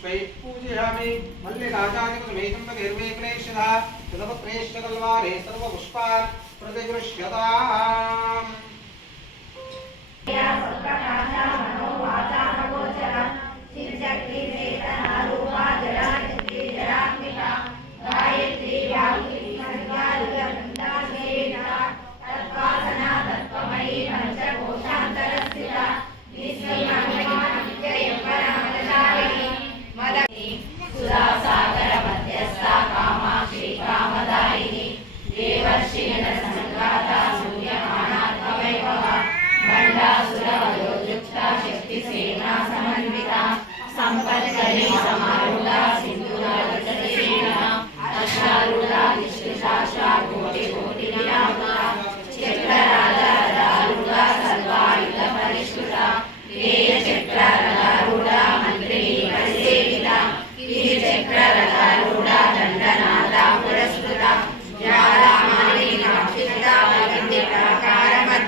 स्वैपूजयामि मल्लिकाचार्यकुलमेकं तु प्रतिगृह्यता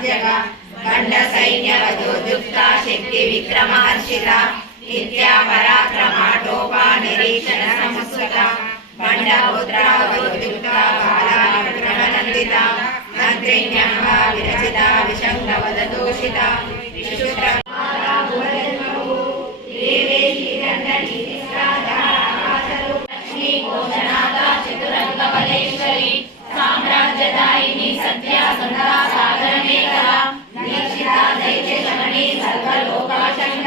గండ సైన్యవతో దుఃఖా శక్తి విక్రమహర్షిత నిత్యా పరాక్రమాటోపా నిరీక్షణ సంస్కృత ంగవదోషిత విశుద్ధ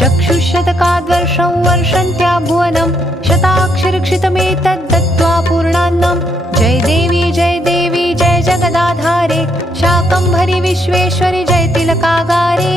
चक्षुशतकाद्वर्षं वर्षन्त्या भुवनं शताक्षरक्षितमेतद् दत्त्वा पूर्णान्नं जय देवी जय देवी जय जगदाधारे शाकम्भरि विश्वेश्वरि जय तिलकागारे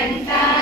and found.